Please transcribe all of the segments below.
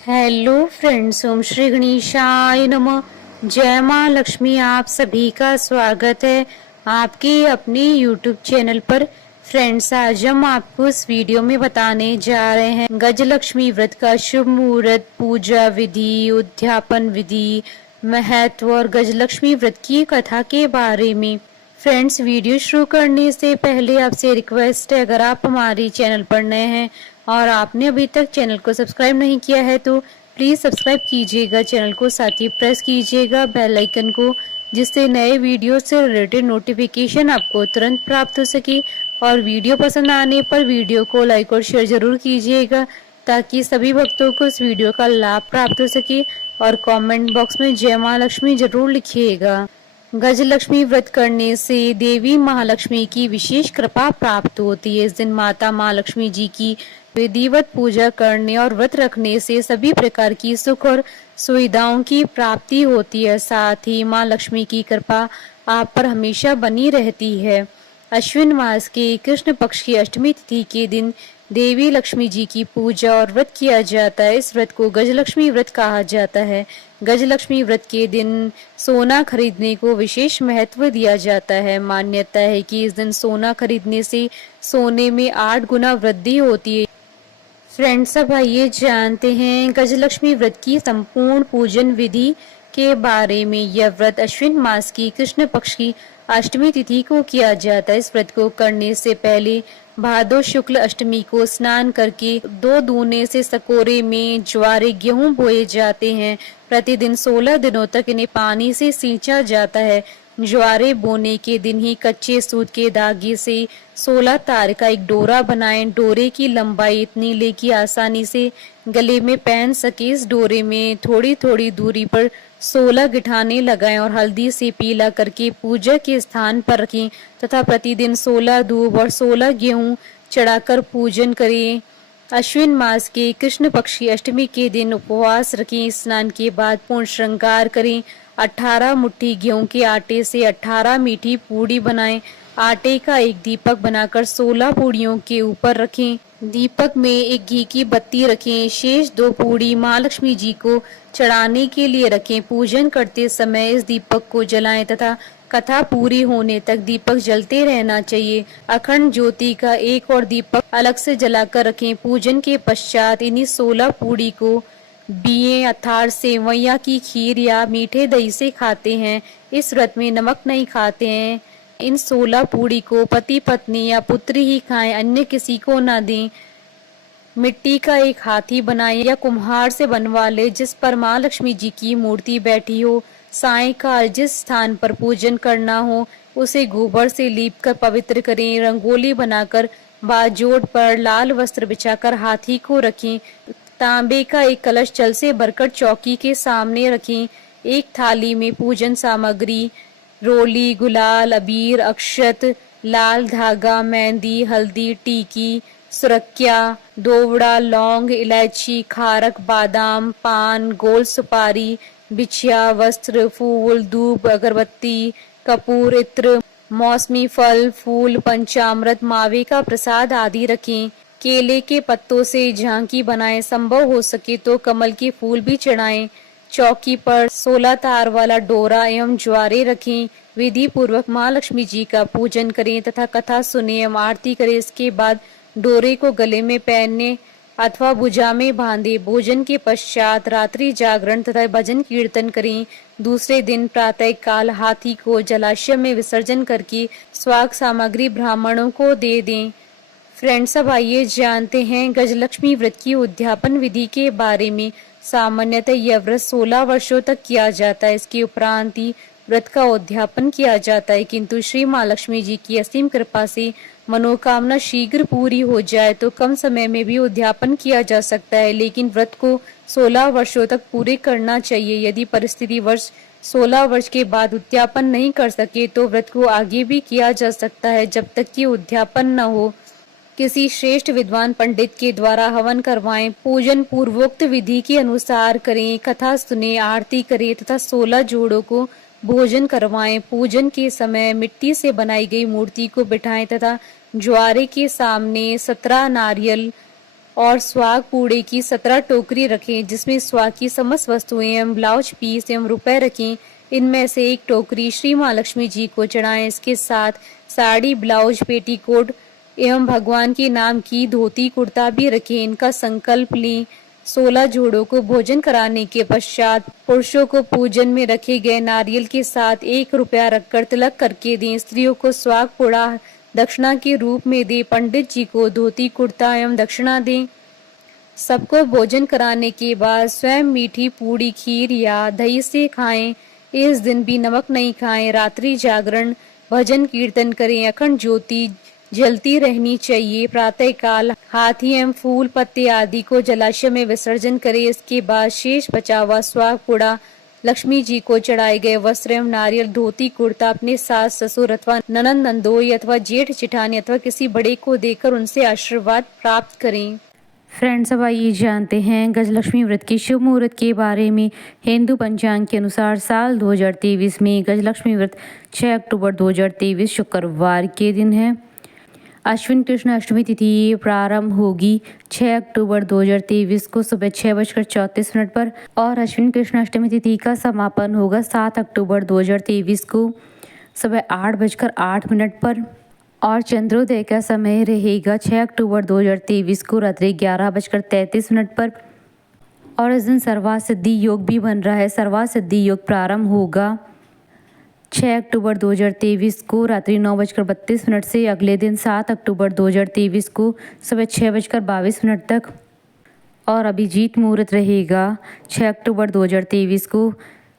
Hello friends, ओम श्री गणेशाय नमः। जय माँ लक्ष्मी। आप सभी का स्वागत है आपके अपने यूट्यूब चैनल पर। फ्रेंड्स, आज हम आपको इस वीडियो में बताने जा रहे हैं गजलक्ष्मी व्रत का शुभ मुहूर्त, पूजा विधि, उद्यापन विधि, महत्व और गजलक्ष्मी व्रत की कथा के बारे में। फ्रेंड्स, वीडियो शुरू करने से पहले आपसे रिक्वेस्ट है, अगर आप हमारी चैनल पर नए हैं और आपने अभी तक चैनल को सब्सक्राइब नहीं किया है तो प्लीज सब्सक्राइब कीजिएगा चैनल को, साथ ही प्रेस कीजिएगा बेल आइकन को, जिससे नए वीडियो से रिलेटेड नोटिफिकेशन आपको तुरंत प्राप्त हो सके। और वीडियो पसंद आने पर वीडियो को लाइक और शेयर जरूर कीजिएगा ताकि सभी भक्तों को इस वीडियो का लाभ प्राप्त हो सके। और कमेंट बॉक्स में जय माँ लक्ष्मी जरूर लिखिएगा। गजलक्ष्मी व्रत करने से देवी महालक्ष्मी की विशेष कृपा प्राप्त होती है। इस दिन माता महालक्ष्मी जी की विधिवत पूजा करने और व्रत रखने से सभी प्रकार की सुख और सुविधाओं की प्राप्ति होती है। साथ ही माँ लक्ष्मी की कृपा आप पर हमेशा बनी रहती है। अश्विन मास के कृष्ण पक्ष की अष्टमी तिथि के दिन देवी लक्ष्मी जी की पूजा और व्रत किया जाता है। इस व्रत को गजलक्ष्मी व्रत कहा जाता है। गजलक्ष्मी व्रत के दिन सोना खरीदने को विशेष महत्व दिया जाता है। मान्यता है कि इस दिन सोना खरीदने से सोने में 8 गुना वृद्धि होती है। फ्रेंड्स, अब आइए जानते हैं गजलक्ष्मी व्रत की संपूर्ण पूजन विधि के बारे में। यह व्रत अश्विन मास की कृष्ण पक्ष की अष्टमी तिथि को किया जाता है। इस व्रत को करने से पहले भादो शुक्ल अष्टमी को स्नान करके 2 दूने से सकोरे में ज्वारे गेहूं बोए जाते हैं। प्रतिदिन 16 दिनों तक इन्हें पानी से सींचा जाता है। ज्वारे बोने के दिन ही कच्चे सूत के धागे से 16 तार का एक डोरा बनाएं। डोरे की लंबाई इतनी ले कि आसानी से गले में पहन सके। इस डोरे में थोड़ी थोड़ी दूरी पर 16 गिठाने लगाएं और हल्दी से पीला करके पूजा के स्थान पर रखें तथा प्रतिदिन 16 दूब और 16 गेहूं चढ़ाकर पूजन करें। अश्विन मास के कृष्ण पक्ष की अष्टमी के दिन उपवास रखें। स्नान के बाद पूर्ण श्रृंगार करें। 18 मुट्ठी गेहूं के आटे से 18 मीठी पूड़ी बनाएं। आटे का एक दीपक बनाकर 16 पूड़ियों के ऊपर रखें। दीपक में एक घी की बत्ती रखें। शेष 2 पूड़ी महालक्ष्मी जी को चढ़ाने के लिए रखें। पूजन करते समय इस दीपक को जलाएं तथा कथा पूरी होने तक दीपक जलते रहना चाहिए। अखंड ज्योति का एक और दीपक अलग से जलाकर रखें। पूजन के पश्चात इन्हीं 16 पूड़ी को बिये अर्थात सेवैया की खीर या मीठे दही से खाते हैं। इस व्रत में नमक नहीं खाते हैं। इन 16 पूड़ी को पति पत्नी या पुत्री ही खाएं, अन्य किसी को न दें। मिट्टी का एक हाथी बनाएं या कुम्हार से बनवा ले जिस पर माँ लक्ष्मी जी की मूर्ति बैठी हो। सायंकाल जिस स्थान पर पूजन करना हो उसे गोबर से लीप कर पवित्र करें। रंगोली बनाकर बाजोड़ पर लाल वस्त्र बिछाकर हाथी को रखें। तांबे का एक कलश जल से भरकर चौकी के सामने रखें। एक थाली में पूजन सामग्री रोली, गुलाल, अबीर, अक्षत, लाल धागा, मेहंदी, हल्दी, टीकी, सुरक्या, दोवड़ा, लौंग, इलायची, खारक, बादाम, पान, गोल सुपारी, बिछिया, वस्त्र, फूल, धूप, अगरबत्ती, कपूर, इत्र, मौसमी फल, फूल, पंचामृत, मावे का प्रसाद आदि रखें। केले के पत्तों से झांकी बनाएं। संभव हो सके तो कमल के फूल भी चढ़ाएं। चौकी पर 16 तार वाला डोरा एवं ज्वारे रखें। विधि पूर्वक माँ लक्ष्मी जी का पूजन करें तथा कथा सुने एवं आरती करें। इसके बाद डोरे को गले में पहनने अथवा भुजा में बांधे। भोजन के पश्चात रात्रि जागरण तथा भजन कीर्तन करें। दूसरे दिन प्रातः काल हाथी को जलाशय में विसर्जन करके स्वाग सामग्री ब्राह्मणों को दे दें। फ्रेंड्स, अब आइए जानते हैं गजलक्ष्मी व्रत की उद्यापन विधि के बारे में। सामान्यतः यह व्रत 16 वर्षों तक किया जाता है। इसके उपरांत ही व्रत का उद्यापन किया जाता है, किंतु श्री माँ लक्ष्मी जी की असीम कृपा से मनोकामना शीघ्र पूरी हो जाए तो कम समय में भी उद्यापन किया जा सकता है। लेकिन व्रत को 16 वर्षों तक पूरे करना चाहिए। यदि परिस्थिति वर्ष 16 वर्ष के बाद उद्यापन नहीं कर सके तो व्रत को आगे भी किया जा सकता है जब तक कि उद्यापन न हो। किसी श्रेष्ठ विद्वान पंडित के द्वारा हवन करवाएं। पूजन पूर्वोक्त विधि के अनुसार करें। कथा सुने, आरती करें तथा 16 जोड़ों को भोजन करवाएं। पूजन के समय मिट्टी से बनाई गई मूर्ति को बिठाएं तथा ज्वारे के सामने 17 नारियल और स्वाग पूड़े की 17 टोकरी रखें, जिसमें स्वाग की समस्त वस्तुएं एवं ब्लाउज पीस एवं रुपए रखें। इनमें से एक टोकरी श्री महालक्ष्मी जी को चढ़ाएं। इसके साथ साड़ी, ब्लाउज, पेटीकोट एवं भगवान के नाम की धोती कुर्ता भी रखें। इनका संकल्प लें। 16 जोड़ों को भोजन कराने के पश्चात पुरुषों को पूजन में रखे गए नारियल के साथ 1 रुपया रखकर तिलक करके दें। स्त्रियों को स्वाग पूड़ा दक्षिणा के रूप में दे। पंडित जी को धोती कुर्ता एवं दक्षिणा दें। सबको भोजन कराने के बाद स्वयं मीठी पूड़ी, खीर या दही से खाएं। इस दिन भी नमक नहीं खाएं। रात्रि जागरण, भजन कीर्तन करें। अखंड ज्योति जलती रहनी चाहिए। प्रातः काल हाथी एवं फूल पत्ते आदि को जलाशय में विसर्जन करें। इसके बाद शेष बचा हुआ स्वाग पूड़ा लक्ष्मी जी को चढ़ाए गए वस्त्र एवं नारियल, धोती कुर्ता अपने सास ससुर अथवा ननंद नंदोई अथवा जेठ जेठानी अथवा किसी बड़े को देकर उनसे आशीर्वाद प्राप्त करें। फ्रेंड्स, अब आइए जानते हैं गजलक्ष्मी व्रत के शुभ मुहूर्त के बारे में। हिंदू पंचांग के अनुसार साल 2023 में गजलक्ष्मी व्रत 6 अक्टूबर 2023 शुक्रवार के दिन है। अश्विन कृष्ण अष्टमी तिथि प्रारंभ होगी 6 अक्टूबर 2023 को सुबह 6:34 पर और अश्विन कृष्ण अष्टमी तिथि का समापन होगा 7 अक्टूबर 2023 को सुबह 8:08 पर और चंद्रोदय का समय रहेगा 6 अक्टूबर 2023 को रात्रि 11:33 पर और इस दिन सर्वार्थ सिद्धि योग भी बन रहा है। सर्वार्थ सिद्धि योग प्रारंभ होगा 6 अक्टूबर 2023 को रात्रि 9:32 से अगले दिन 7 अक्टूबर 2023 को सुबह 6:22 तक और अभिजीत मुहूर्त रहेगा 6 अक्टूबर 2023 को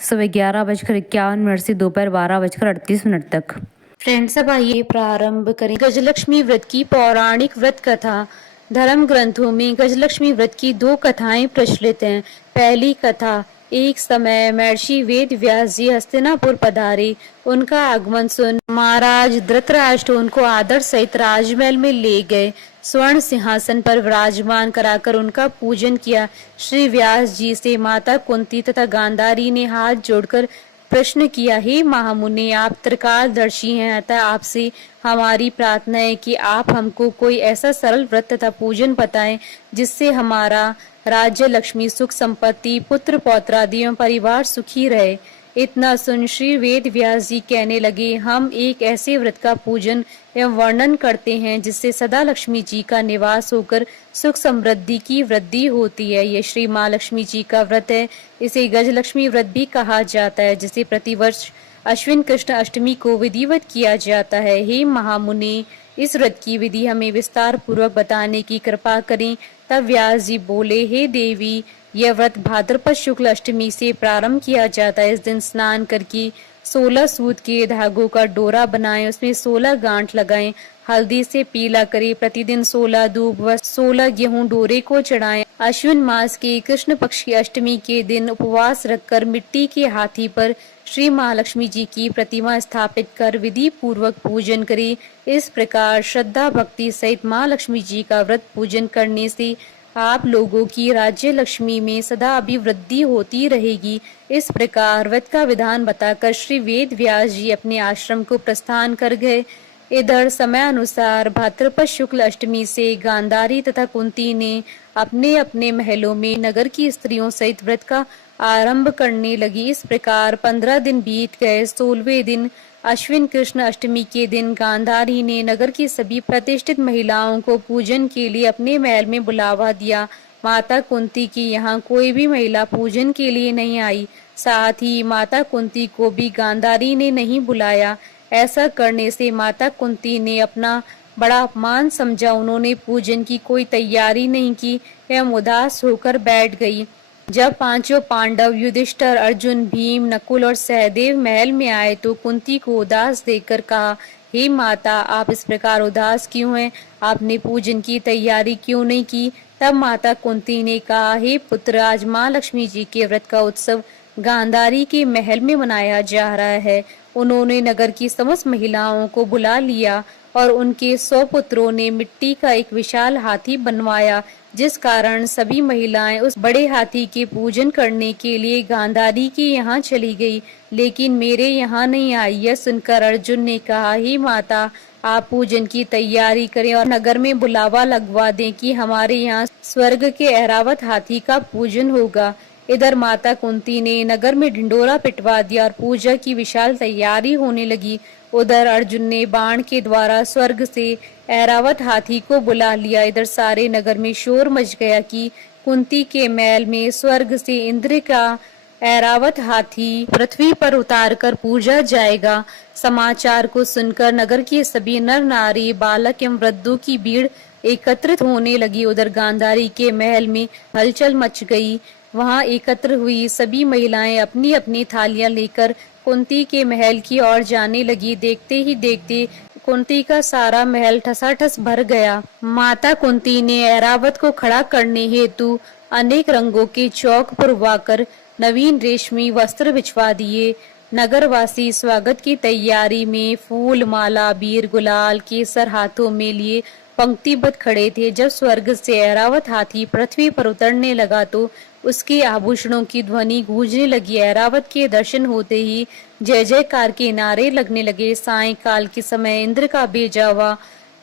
सुबह 11:51 से दोपहर 12:38 तक। फ्रेंड्स, अब आइए प्रारंभ करें गजलक्ष्मी व्रत की पौराणिक व्रत कथा। धर्म ग्रंथों में गजलक्ष्मी व्रत की 2 कथाएं प्रचलित हैं। पहली कथा, एक समय महर्षि वेद व्यास जी हस्तिनापुर पधारे। उनका आगमन सुन महाराज धृतराष्ट्र उनको आदर सहित राजमहल में ले गए। स्वर्ण सिंहासन पर विराजमान कराकर उनका पूजन किया। श्री व्यास जी से माता कुंती तथा गांधारी ने हाथ जोड़कर प्रश्न किया, हे महामुनि, आप त्रिकालदर्शी हैं, अतः आपसे हमारी प्रार्थना है कि आप हमको कोई ऐसा सरल व्रत तथा पूजन बताएं जिससे हमारा राज्य, लक्ष्मी, सुख, संपत्ति, पुत्र पौत्रादि एवं परिवार सुखी रहे। इतना सुन श्री वेद व्यास जी कहने लगे, हम एक ऐसे व्रत का पूजन एवं वर्णन करते हैं जिससे सदा लक्ष्मी जी का निवास होकर सुख समृद्धि की वृद्धि होती है। यह श्री माँ लक्ष्मी जी का व्रत है। इसे गजलक्ष्मी व्रत भी कहा जाता है, जिसे प्रतिवर्ष अश्विन कृष्ण अष्टमी को विधिवत किया जाता है। हे महामुनि, इस व्रत की विधि हमें विस्तार पूर्वक बताने की कृपा करें। तब व्यास जी बोले, हे देवी, यह व्रत भाद्रपद शुक्ल अष्टमी से प्रारंभ किया जाता है। इस दिन स्नान करके 16 सूत के धागों का डोरा बनाएं, उसमें 16 गांठ लगाएं, हल्दी से पीला करें। प्रतिदिन 16 दूब व 16 गेहूं डोरे को चढ़ाएं। अश्विन मास के कृष्ण पक्ष की अष्टमी के दिन उपवास रखकर मिट्टी के हाथी पर श्री महालक्ष्मी जी की प्रतिमा स्थापित कर विधि पूर्वक पूजन करें। इस प्रकार श्रद्धा भक्ति सहित माँ लक्ष्मी जी का व्रत पूजन करने से आप लोगों की राज्य लक्ष्मी में सदा अभिवृद्धि होती रहेगी। इस प्रकार व्रत का विधान बताकर श्री वेद व्यास जी अपने आश्रम को प्रस्थान कर गए। इधर समय अनुसार भाद्रपद शुक्ल अष्टमी से गांधारी तथा कुंती ने अपने अपने महलों में नगर की स्त्रियों सहित व्रत का आरंभ करने लगी। इस प्रकार 15 दिन बीत गए। 16वें दिन अश्विन कृष्ण अष्टमी के दिन गांधारी ने नगर की सभी प्रतिष्ठित महिलाओं को पूजन के लिए अपने महल में बुलावा दिया। माता कुंती की यहाँ कोई भी महिला पूजन के लिए नहीं आई। साथ ही माता कुंती को भी गांधारी ने नहीं बुलाया। ऐसा करने से माता कुंती ने अपना बड़ा अपमान समझा। उन्होंने पूजन की कोई तैयारी नहीं की एवं उदास होकर बैठ गई। जब 5 पांडव युधिष्ठिर, अर्जुन, भीम, नकुल और सहदेव महल में आए तो कुंती को उदास देखकर कहा, हे माता, आप इस प्रकार उदास क्यों हैं? आपने पूजन की तैयारी क्यों नहीं की? तब माता कुंती ने कहा, हे पुत्र, आज माँ लक्ष्मी जी के व्रत का उत्सव गांधारी के महल में मनाया जा रहा है। उन्होंने नगर की समस्त महिलाओं को बुला लिया और उनके 100 पुत्रों ने मिट्टी का एक विशाल हाथी बनवाया, जिस कारण सभी महिलाएं उस बड़े हाथी के पूजन करने के लिए गांधारी के यहाँ चली गई, लेकिन मेरे यहाँ नहीं आई। यह सुनकर अर्जुन ने कहा, हे माता, आप पूजन की तैयारी करें और नगर में बुलावा लगवा दें कि हमारे यहाँ स्वर्ग के ऐरावत हाथी का पूजन होगा। इधर माता कुंती ने नगर में ढिंडोरा पिटवा दिया और पूजा की विशाल तैयारी होने लगी। उधर अर्जुन ने बाण के द्वारा स्वर्ग से ऐरावत हाथी को बुला लिया। इधर सारे नगर में शोर मच गया कि कुंती के महल में स्वर्ग से इंद्र का ऐरावत हाथी पृथ्वी पर उतारकर पूजा जाएगा। समाचार को सुनकर नगर के सभी नर नारी, बालक एवं वृद्धों की भीड़ एकत्रित होने लगी। उधर गांधारी के महल में हलचल मच गई। वहां एकत्र हुई सभी महिलाएं अपनी अपनी थालियां लेकर कुंती के महल की ओर जाने लगी। देखते ही देखते कुंती का सारा महल ठसाठस भर गया। माता कुंती ने ऐरावत को खड़ा करने हेतु अनेक रंगों के चौक पुरवाकर नवीन रेशमी वस्त्र बिछवा दिए। नगरवासी स्वागत की तैयारी में फूल, माला, बीर, गुलाल, केसर हाथों में लिए पंक्तिबद्ध खड़े थे। जब स्वर्ग से ऐरावत हाथी पृथ्वी पर उतरने लगा तो उसके आभूषणों की ध्वनि गूंजने लगी। ऐरावत के दर्शन होते ही जय जयकार के नारे लगने लगे। सायंकाल के समय इंद्र का भेजा हुआ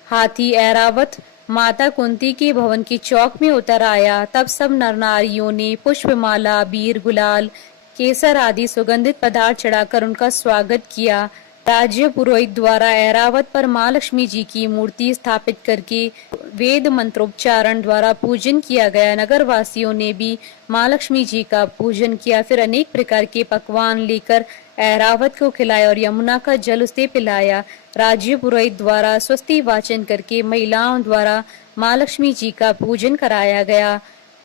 हाथी ऐरावत माता कुंती के भवन के चौक में उतर आया। तब सब नर नारियों ने पुष्पमाला, बीर, गुलाल, केसर आदि सुगंधित पदार्थ चढ़ाकर उनका स्वागत किया। राज्य पुरोहित द्वारा ऐरावत पर माँ लक्ष्मी जी की मूर्ति स्थापित करके वेद मंत्रोच्चारण द्वारा पूजन किया गया। नगर वासियों ने भी माँ लक्ष्मी जी का पूजन किया। फिर अनेक प्रकार के पकवान लेकर ऐरावत को खिलाया और यमुना का जल उसे पिलाया। राज्य पुरोहित द्वारा स्वस्ति वाचन करके महिलाओं द्वारा माँ लक्ष्मी जी का पूजन कराया गया।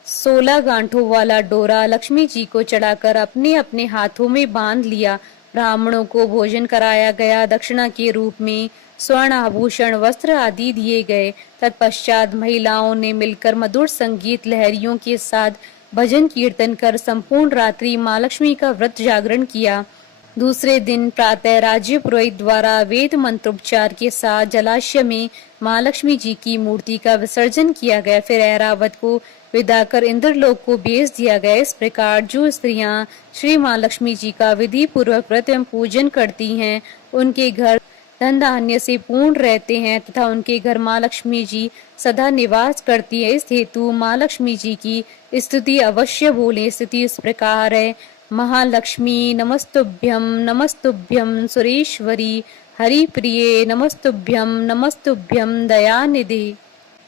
16 गांठों वाला डोरा लक्ष्मी जी को चढ़ाकर अपने अपने हाथों में बांध लिया। ब्राह्मणों को भोजन कराया गया। दक्षिणा के रूप में स्वर्ण आभूषण, वस्त्र आदि दिए गए। तत्पश्चात महिलाओं ने मिलकर मधुर संगीत लहरियों के साथ भजन कीर्तन कर संपूर्ण रात्रि माँ लक्ष्मी का व्रत जागरण किया। दूसरे दिन प्रातः राज्य पुरोहित द्वारा वेद मंत्रोच्चार के साथ जलाशय में माँ लक्ष्मी जी की मूर्ति का विसर्जन किया गया। फिर ऐरावत को विदा कर इंद्रलोक को भेज दिया गया। इस प्रकार जो स्त्रियां श्री माँ लक्ष्मी जी का विधि पूर्वक व्रत एवं पूजन करती हैं, उनके घर धन धान्य से पूर्ण रहते हैं तथा उनके घर माँ लक्ष्मी जी सदा निवास करती है। इस हेतु माँ लक्ष्मी जी की स्तुति अवश्य बोले। स्तुति इस प्रकार है, महालक्ष्मी नमस्तुभ्यं नमस्तुभ्यं सुरेश्वरी हरिप्रिये नमस्तुभ्यं नमस्तुभ्यं दयानिधि।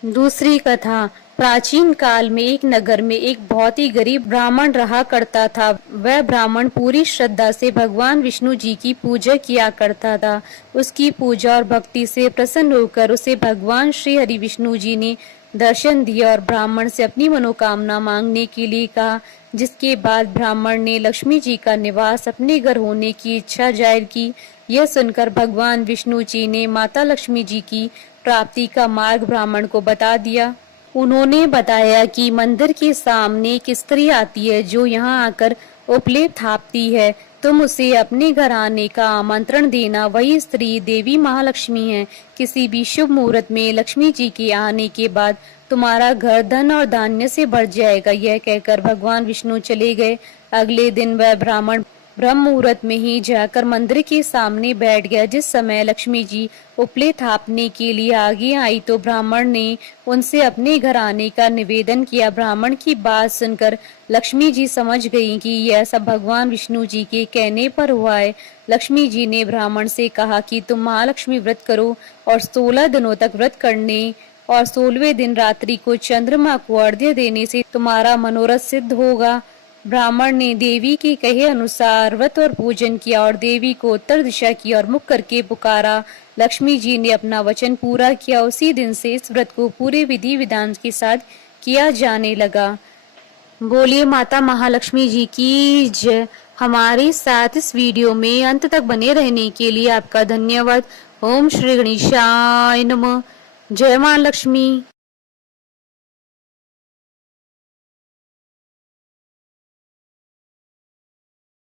दूसरी कथा। प्राचीन काल में एक नगर में एक बहुत ही गरीब ब्राह्मण रहा करता था। वह ब्राह्मण पूरी श्रद्धा से भगवान विष्णु जी की पूजा किया करता था। उसकी पूजा और भक्ति से प्रसन्न होकर उसे भगवान श्री हरि विष्णु जी ने दर्शन दिया और ब्राह्मण से अपनी मनोकामना मांगने के लिए कहा, जिसके बाद ब्राह्मण ने लक्ष्मी जी का निवास अपने घर होने की इच्छा जाहिर की। यह सुनकर भगवान विष्णु जी ने माता लक्ष्मी जी की प्राप्ति का मार्ग ब्राह्मण को बता दिया। उन्होंने बताया कि मंदिर के सामने एक स्त्री आती है जो यहाँ आकर उपलेप थापती है। तुम उसे अपने घर आने का आमंत्रण देना। वही स्त्री देवी महालक्ष्मी है। किसी भी शुभ मुहूर्त में लक्ष्मी जी के आने के बाद तुम्हारा घर धन और धान्य से भर जाएगा। यह कहकर भगवान विष्णु चले गए। अगले दिन वह ब्राह्मण ब्रह्म मुहूर्त में ही जाकर मंदिर के सामने बैठ गया। जिस समय लक्ष्मी जी उपले थापने के लिए आगे आई तो ब्राह्मण ने उनसे अपने घर आने का निवेदन किया। ब्राह्मण की बात सुनकर लक्ष्मी जी समझ गई कि यह सब भगवान विष्णु जी के कहने पर हुआ है। लक्ष्मी जी ने ब्राह्मण से कहा कि तुम महालक्ष्मी व्रत करो और 16 दिनों तक व्रत करने और 16वें दिन रात्रि को चंद्रमा को अर्घ्य देने से तुम्हारा मनोरथ सिद्ध होगा। ब्राह्मण ने देवी के कहे अनुसार व्रत और पूजन किया और देवी को उत्तर दिशा की ओर मुख करके पुकारा। लक्ष्मी जी ने अपना वचन पूरा किया। उसी दिन से इस व्रत को पूरे विधि विधान के साथ किया जाने लगा। बोलिए माता महालक्ष्मी जी की जय। हमारे साथ इस वीडियो में अंत तक बने रहने के लिए आपका धन्यवाद। ओम श्री गणेशाय नमः। जय मां लक्ष्मी।